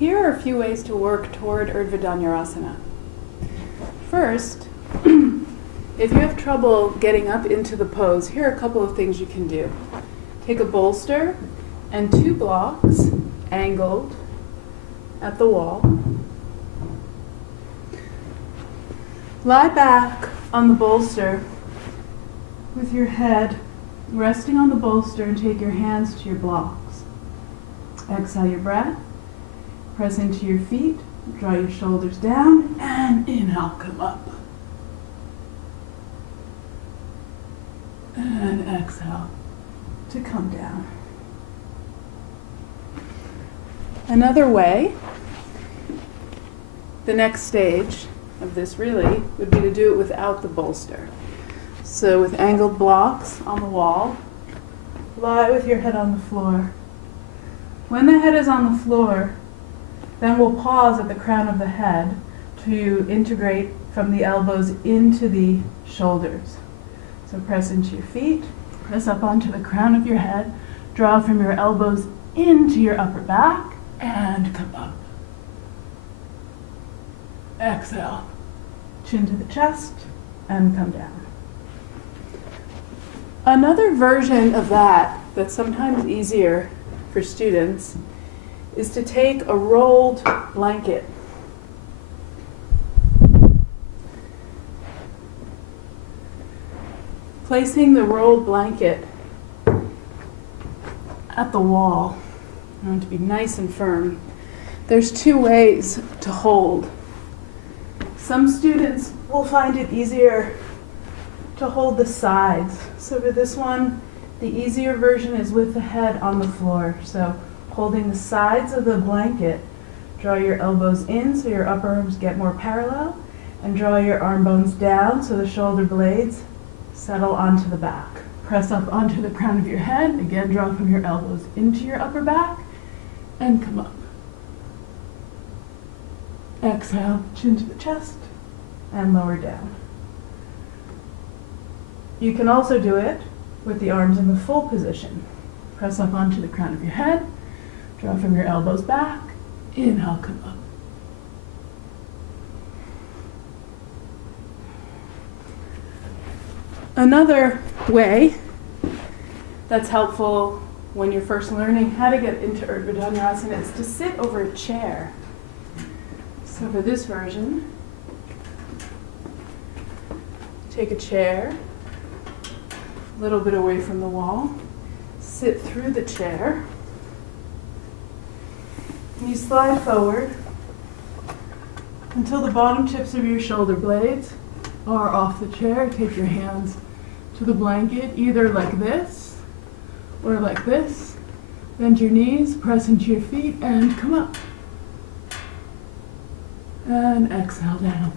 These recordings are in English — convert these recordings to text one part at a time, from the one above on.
Here are a few ways to work toward Urdhva Dhanurasana. First, if you have trouble getting up into the pose, here are a couple of things you can do. Take a bolster and 2 blocks angled at the wall. Lie back on the bolster with your head resting on the bolster and take your hands to your blocks. Exhale your breath. Press into your feet, draw your shoulders down, and inhale, come up. And exhale to come down. Another way, the next stage of this really would be to do it without the bolster. So with angled blocks on the wall, lie with your head on the floor. When the head is on the floor, then we'll pause at the crown of the head to integrate from the elbows into the shoulders. So press into your feet, press up onto the crown of your head, draw from your elbows into your upper back, and come up. Exhale, chin to the chest, and come down. Another version of that that's sometimes easier for students is to take a rolled blanket. Placing the rolled blanket at the wall, I want it to be nice and firm. There's 2 ways to hold. Some students will find it easier to hold the sides. So for this one, the easier version is with the head on the floor. So holding the sides of the blanket, draw your elbows in so your upper arms get more parallel, and draw your arm bones down so the shoulder blades settle onto the back. Press up onto the crown of your head, again draw from your elbows into your upper back, and come up. Exhale, chin to the chest, and lower down. You can also do it with the arms in the full position. Press up onto the crown of your head, draw from your elbows back, inhale, come up. Another way that's helpful when you're first learning how to get into Urdhva Dhanurasana is to sit over a chair. So for this version, take a chair, a little bit away from the wall, sit through the chair, and you slide forward until the bottom tips of your shoulder blades are off the chair. Take your hands to the blanket, either like this or like this. Bend your knees, press into your feet, and come up. And exhale down.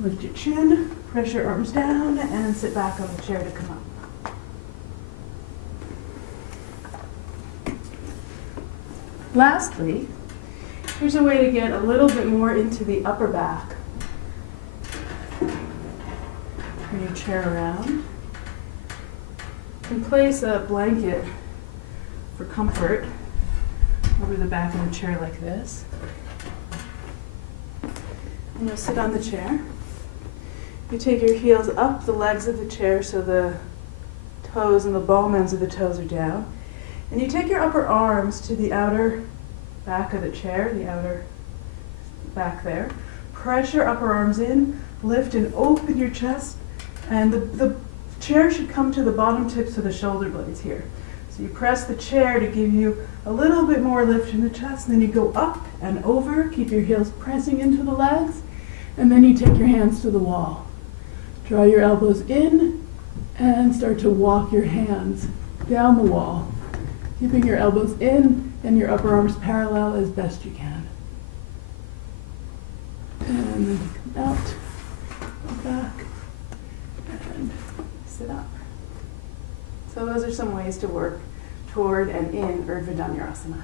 Lift your chin, press your arms down, and sit back on the chair to come up. Lastly, here's a way to get a little bit more into the upper back. Turn your chair around. You can place a blanket for comfort over the back of the chair like this. And you'll sit on the chair. You take your heels up the legs of the chair so the toes and the ball ends of the toes are down. And you take your upper arms to the outer back of the chair, the outer back there. Press your upper arms in, lift and open your chest, and the chair should come to the bottom tips of the shoulder blades here. So you press the chair to give you a little bit more lift in the chest, and then you go up and over, keep your heels pressing into the legs, and then you take your hands to the wall. Draw your elbows in and start to walk your hands down the wall, keeping your elbows in and your upper arms parallel as best you can. And then come out, go back, and sit up. So those are some ways to work toward and in Urdhva Dhanurasana.